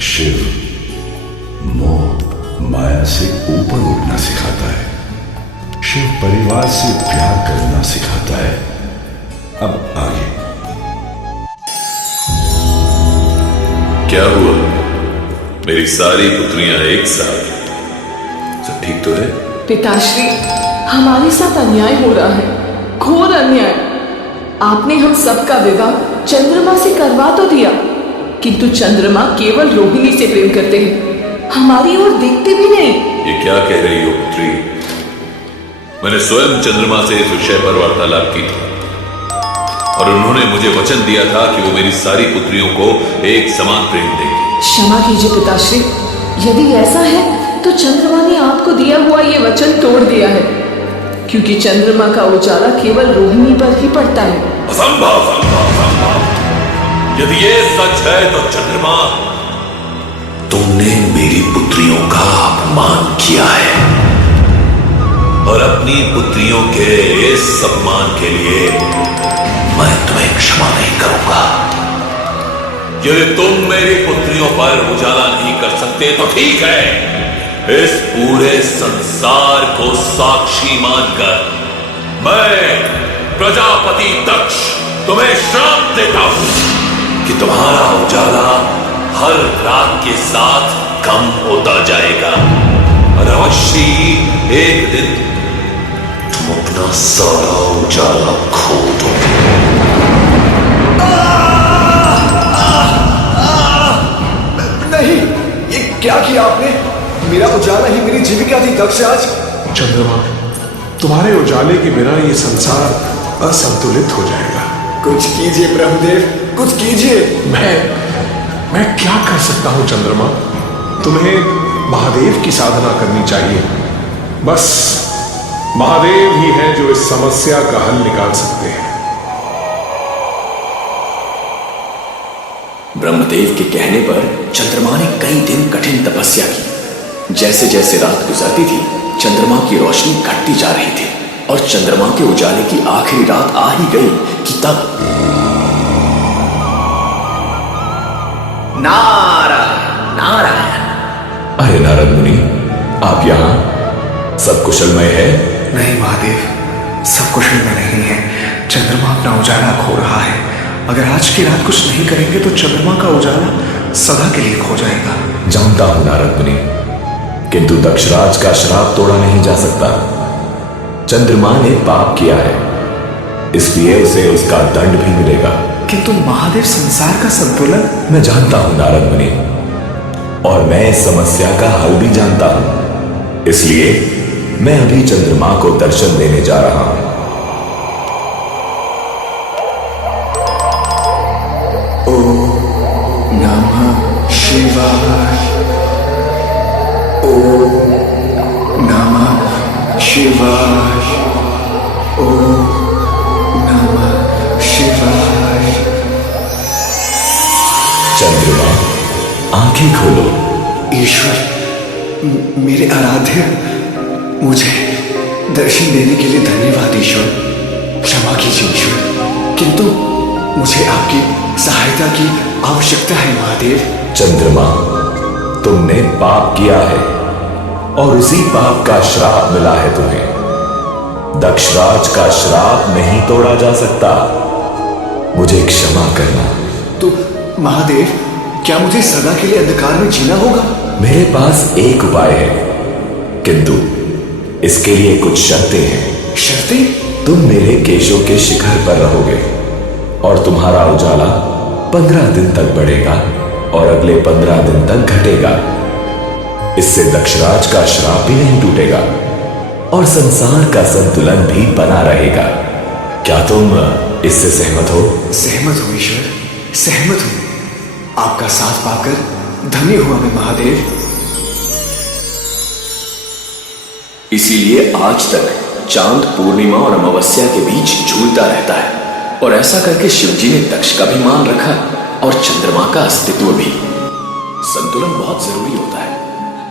शिव मोह माया से ऊपर उठना सिखाता है। शिव परिवार से प्यार करना सिखाता है। अब आगे क्या हुआ? मेरी सारी पुत्रियां एक साथ, सब ठीक तो है? पिताश्री, हमारे साथ अन्याय हो रहा है, घोर अन्याय। आपने हम सबका विवाह चंद्रमा से करवा तो दिया, किंतु चंद्रमा केवल रोहिणी से प्रेम करते हैं, हमारी ओर देखते भी नहीं। ये क्या कह रही हो पुत्री? मैंने स्वयं चंद्रमा से इस विषय पर वार्तालाप की थी और उन्होंने मुझे वचन दिया था कि वो मेरी सारी पुत्रियों को एक समान प्रेम देंगे। क्षमा कीजिए पिताश्री, यदि ऐसा है तो चंद्रमा ने आपको दिया हुआ ये वचन तोड़ दिया है, क्योंकि चंद्रमा का उजाला केवल रोहिणी पर ही पड़ता है। असंभव! यदि ये सच है तो चंद्रमा, तुमने मेरी पुत्रियों का अपमान किया है और अपनी पुत्रियों के इस अपमान के लिए मैं तुम्हें क्षमा नहीं करूंगा। यदि तुम मेरी पुत्रियों पर उजाला नहीं कर सकते तो ठीक है, इस पूरे संसार को साक्षी मानकर मैं प्रजापति दक्ष तुम्हें श्राप देता हूं कि तुम्हारा उजाला हर रात के साथ कम होता जाएगा और अवश्य एक दिन तुम अपना सारा उजाला खो दोगे। नहीं, ये क्या किया आपने? मेरा उजाला ही मेरी जीविका थी दक्ष आज। चंद्रमा, तुम्हारे उजाले के बिना ये संसार असंतुलित हो जाएगा। कुछ कीजिए ब्रह्मदेव, कुछ कीजिए। मैं क्या कर सकता हूं चंद्रमा? तुम्हें महादेव की साधना करनी चाहिए। बस महादेव ही हैं जो इस समस्या का हल निकाल सकते हैं। ब्रह्मदेव के कहने पर चंद्रमा ने कई दिन कठिन तपस्या की। जैसे जैसे रात गुजरती थी, चंद्रमा की रोशनी घटती जा रही थी और चंद्रमा के उजाले की आखिरी रात आ ही गई कि तब नारायण नारायण। अरे नारद मुनि, आप यहां? सब कुशलमय है? नहीं महादेव, सब कुशल में नहीं है। चंद्रमा अपना उजाला खो रहा है। अगर आज की रात कुछ नहीं करेंगे तो चंद्रमा का उजाला सदा के लिए खो जाएगा। जानता हूं नारद मुनि, किंतु दक्षराज का श्राप तोड़ा नहीं जा सकता। चंद्रमा ने पाप किया है, इसलिए उसे उसका दंड भी मिलेगा। किंतु महादेव, संसार का संतुलन। मैं जानता हूं नारद मुनि, और मैं इस समस्या का हल भी जानता हूं, इसलिए मैं अभी चंद्रमा को दर्शन देने जा रहा हूं। ओम नमः शिवाय, ओम नमः शिवाय, ओम नमः शिवाय। चंद्रमा, आंखें खोलो। ईश्वर, मेरे आराध्य, मुझे दर्शन देने के लिए धन्यवाद ईश्वर। क्षमा कीजिए ईश्वर, किंतु मुझे आपकी सहायता की आवश्यकता है महादेव। चंद्रमा, तुमने पाप किया है और उसी पाप का श्राप मिला है तुम्हें। दक्षराज का श्राप नहीं तोड़ा जा सकता। मुझे क्षमा करना। तो महादेव, क्या मुझे सदा के लिए अंधकार में जीना होगा? मेरे पास एक उपाय है, किंतु इसके लिए कुछ शर्तें हैं। शर्तें? तुम मेरे केशों के शिखर पर रहोगे और तुम्हारा उजाला 15 दिन तक बढ़ेगा और अगले 15 दिन तक घटेगा। इससे दक्षराज का श्राप भी नहीं टूटेगा और संसार का संतुलन भी बना रहेगा। क्या तुम इससे सहमत हो? सहमत हूं ईश्वर, सहमत हूं। आपका साथ पाकर धन्य हुआ मैं महादेव। इसीलिए आज तक चांद पूर्णिमा और अमावस्या के बीच झूलता रहता है और ऐसा करके शिवजी ने दक्ष का भी मान रखा और चंद्रमा का अस्तित्व भी। संतुलन बहुत जरूरी होता है,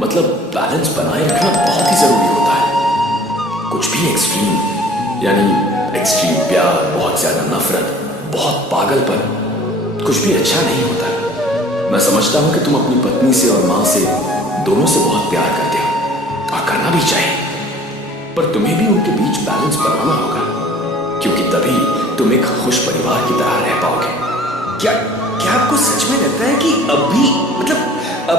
मतलब बैलेंस बनाए रखना बहुत ही जरूरी होता है। कुछ भी एक्सट्रीम, यानी एक्सट्रीम प्यार, बहुत ज्यादा नफरत, बहुत पागलपन, कुछ भी अच्छा नहीं होता। मैं समझता हूं कि तुम अपनी पत्नी से और मां से दोनों से बहुत प्यार करते हो और करना भी चाहिए, पर तुम्हें भी उनके बीच बैलेंस बनाना होगा, क्योंकि तभी तुम एक खुश परिवार की तरह रह पाओगे। क्या क्या आपको सच में लगता है कि अब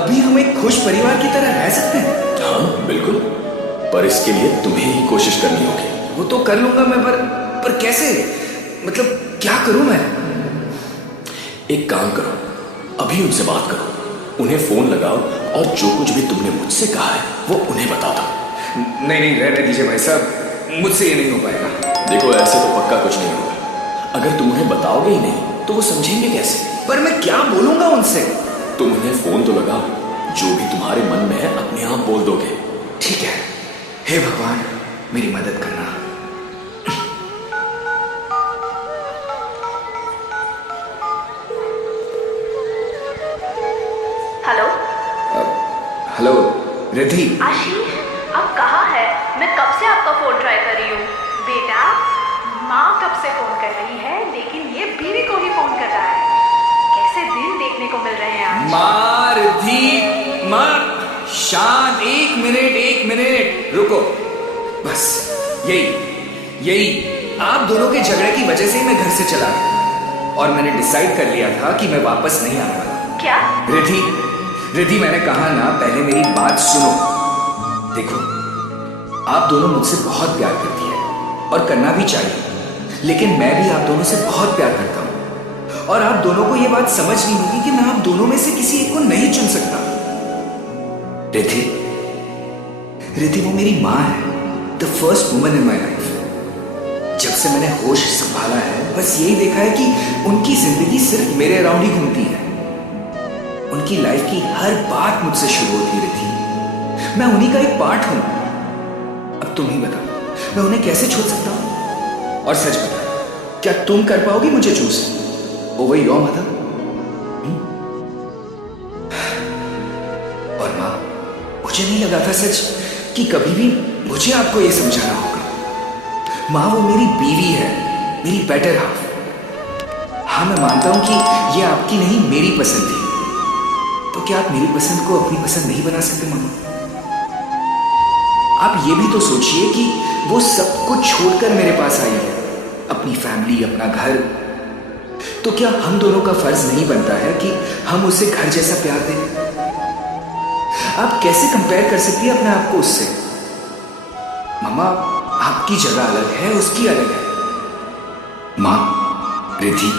भी हम एक खुश परिवार की तरह रह सकते हैं? हाँ बिल्कुल, पर इसके लिए तुम्हें ही कोशिश करनी होगी। वो तो कर लूंगा मैं, पर कैसे? मतलब क्या करूं मैं? एक काम करो, अभी उनसे बात करो, उन्हें फोन लगाओ और जो कुछ भी तुमने मुझसे कहा है वो उन्हें बता दो। नहीं, रहने दीजिए भाई साहब, मुझसे ये नहीं हो पाएगा। देखो ऐसे तो पक्का कुछ नहीं होगा, अगर तुम उन्हें बताओगे ही नहीं तो वो समझेंगे कैसे? पर मैं क्या बोलूंगा उनसे? तुम उन्हें फोन तो लगाओ, जो भी तुम्हारे मन में है अपने आप बोल दोगे। ठीक है, हे भगवान मेरी मदद करना। Hello hello Riddhi. आशीष, आप कहाँ है? मैं कब से आपका फोन ट्राई कर रही हूँ। बेटा, माँ कब से फोन कर रही है, लेकिन ये बीवी को ही फोन कर रहा है। कैसे दिन देखने को मिल रहे हैं आज। माँ, रिद्धि माँ, शांत, एक मिनट रुको। बस यही आप दोनों के झगड़े की वजह से ही मैं घर से चला गया और मैंने डिसाइड कर लिया था कि मैं वापस नहीं आने वाला। क्या? रिद्धि मैंने कहा ना, पहले मेरी बात सुनो। देखो, आप दोनों मुझसे बहुत प्यार करती है और करना भी चाहिए, लेकिन मैं भी आप दोनों से बहुत प्यार करता हूं और आप दोनों को यह बात समझ नहीं होगी कि मैं आप दोनों में से किसी एक को नहीं चुन सकता। रिद्धि वो मेरी माँ है, the first woman in my life. जब से मैंने होश संभाला है, बस यही देखा है कि उनकी जिंदगी सिर्फ मेरे अराउंड ही घूमती है। उनकी लाइफ की हर बात मुझसे शुरू होती रहती है। मैं उन्हीं का एक पार्ट हूं। अब तुम ही बताओ, मैं उन्हें कैसे छोड़ सकता हूं? और सच बताओ, क्या तुम कर पाओगी मुझे चूज ओवर योर मदर? और मां, मुझे नहीं लगा था सच कि कभी भी मुझे आपको यह समझाना होगा। मां, वो मेरी बीवी है, मेरी बेटर हाफ। हाँ, मैं मानता हूं कि ये आपकी नहीं मेरी पसंद थी, तो क्या आप मेरी पसंद को अपनी पसंद नहीं बना सकते मामा? आप ये भी तो सोचिए कि वो सब कुछ छोड़कर मेरे पास आई है, अपनी फैमिली, अपना घर। तो क्या हम दोनों का फर्ज नहीं बनता है कि हम उसे घर जैसा प्यार दें? आप कैसे कंपेयर कर सकती है अपने आप को उससे? मामा, आपकी जगह अलग है, उसकी अलग है। मां, रिद्धि,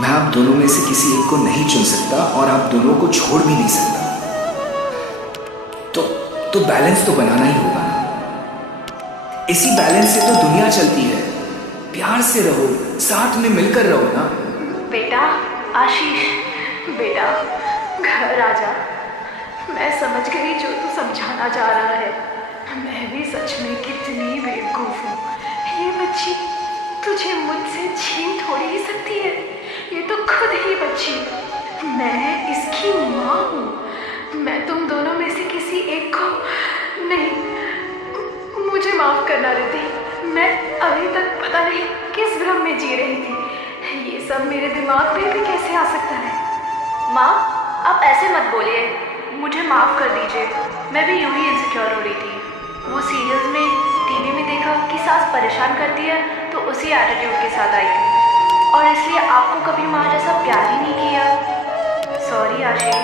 मैं आप दोनों में से किसी एक को नहीं चुन सकता और आप दोनों को छोड़ भी नहीं सकता। तो बैलेंस तो बनाना ही होगा ना। इसी बैलेंस से तो दुनिया चलती है। प्यार से रहो, साथ में मिलकर रहो ना। बेटा आशीष, बेटा घर आ जा। मैं समझ गई जो तू समझाना चाह रहा है। मैं भी सच में कितनी बेवकूफ हूँ। ये बच्ची तुझे मुझसे छीन थोड़ी ही सकती है। ये तो खुद ही बच्ची, मैं इसकी माँ हूँ। मैं तुम दोनों में से किसी एक को नहीं। मुझे माफ करना रिद्धि, मैं अभी तक पता नहीं किस भ्रम में जी रही थी। ये सब मेरे दिमाग में भी कैसे आ सकता है। माँ, आप ऐसे मत बोलिए, मुझे माफ कर दीजिए। मैं भी यूं ही इनसिक्योर हो रही थी। वो सीरियल्स में, टीवी में देखा कि सास परेशान करती है तो उसी एटीट्यूड के साथ आई थी और इसलिए आपको कभी माँ जैसा प्यार ही नहीं किया। सॉरी आशीष,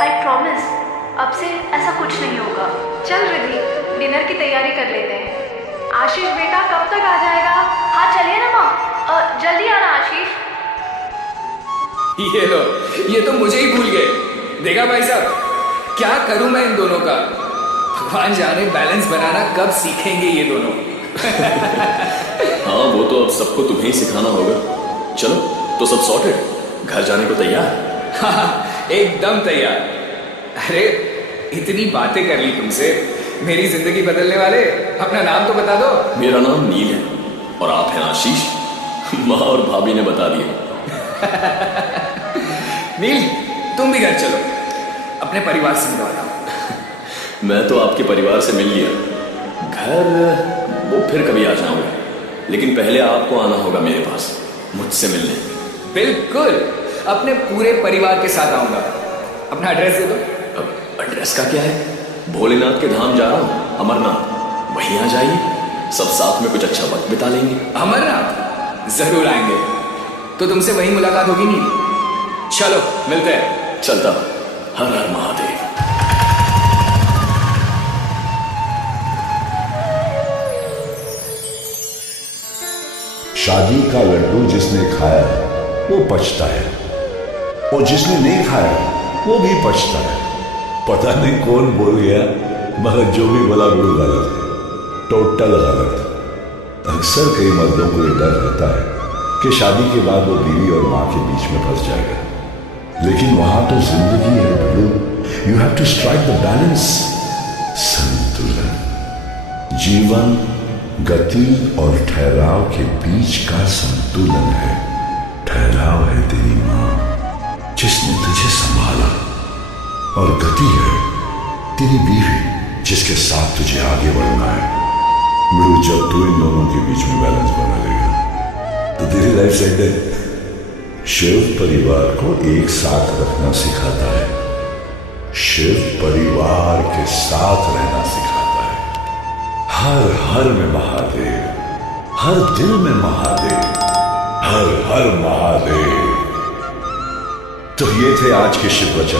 आई प्रॉमिस अब से ऐसा कुछ नहीं होगा। चल रिद्धि, डिनर की तैयारी कर लेते हैं। आशीष बेटा कब तक आ जाएगा? हाँ चलिए ना माँ, जल्दी आना आशीष। ये लो, ये तो मुझे ही भूल गए। देखा भाई साहब, क्या करूं मैं इन दोनों का? भगवान जाने बैलेंस बनाना कब सीखेंगे ये दोनों। हाँ, वो तो अब सबको तुम्हें ही सिखाना होगा। चलो तो सब सॉर्टेड, घर जाने को तैयार? हाँ, एकदम तैयार। अरे इतनी बातें कर ली तुमसे, मेरी जिंदगी बदलने वाले, अपना नाम तो बता दो। मेरा नाम नील है और आप हैं आशीष। माँ और भाभी ने बता दिया। नील, तुम भी घर चलो, अपने परिवार से मिलवाता हूं। मैं तो आपके परिवार से मिल लिया, घर वो फिर कभी आ जाऊंगा, लेकिन पहले आपको आना होगा मेरे पास मुझसे मिलने। बिल्कुल, अपने पूरे परिवार के साथ आऊंगा। अपना एड्रेस दे दो। अब एड्रेस का क्या है? भोलेनाथ के धाम जा रहा हूं, अमरनाथ, वहीं आ जाइए, सब साथ में कुछ अच्छा वक्त बिता लेंगे। अमरनाथ जरूर आएंगे, तो तुमसे वहीं मुलाकात होगी नहीं। चलो मिलते हैं। चलता। हर हर महादेव। शादी का लड्डू जिसने खाया वो पछता है, और जिसने नहीं खाया वो भी पछता है। पता नहीं कौन बोल गया, मगर जो भी बोला वो गलत है, टोटल गलत। अक्सर कई मर्दों को ये डर रहता है कि शादी के बाद वो बीवी और मां के बीच में फंस जाएगा, लेकिन वहां तो जिंदगी है बड़ू। You have to strike the balance, संतुलन। जीवन गति और ठहराव के बीच का संतुलन है। ठहराव है तेरी मां जिसने तुझे संभाला, और गति है तेरी बीवी जिसके साथ तुझे आगे बढ़ना है। बड़ू, जब तू इन दोनों के बीच में बैलेंस बना लेगा तो तेरी लाइफ सेट है। शिव परिवार को एक साथ रखना सिखाता है, शिव परिवार के साथ रहना सिखाता है। हर हर में महादेव, हर दिल में महादेव, हर हर महादेव। तो ये थे आज के शिव वचन।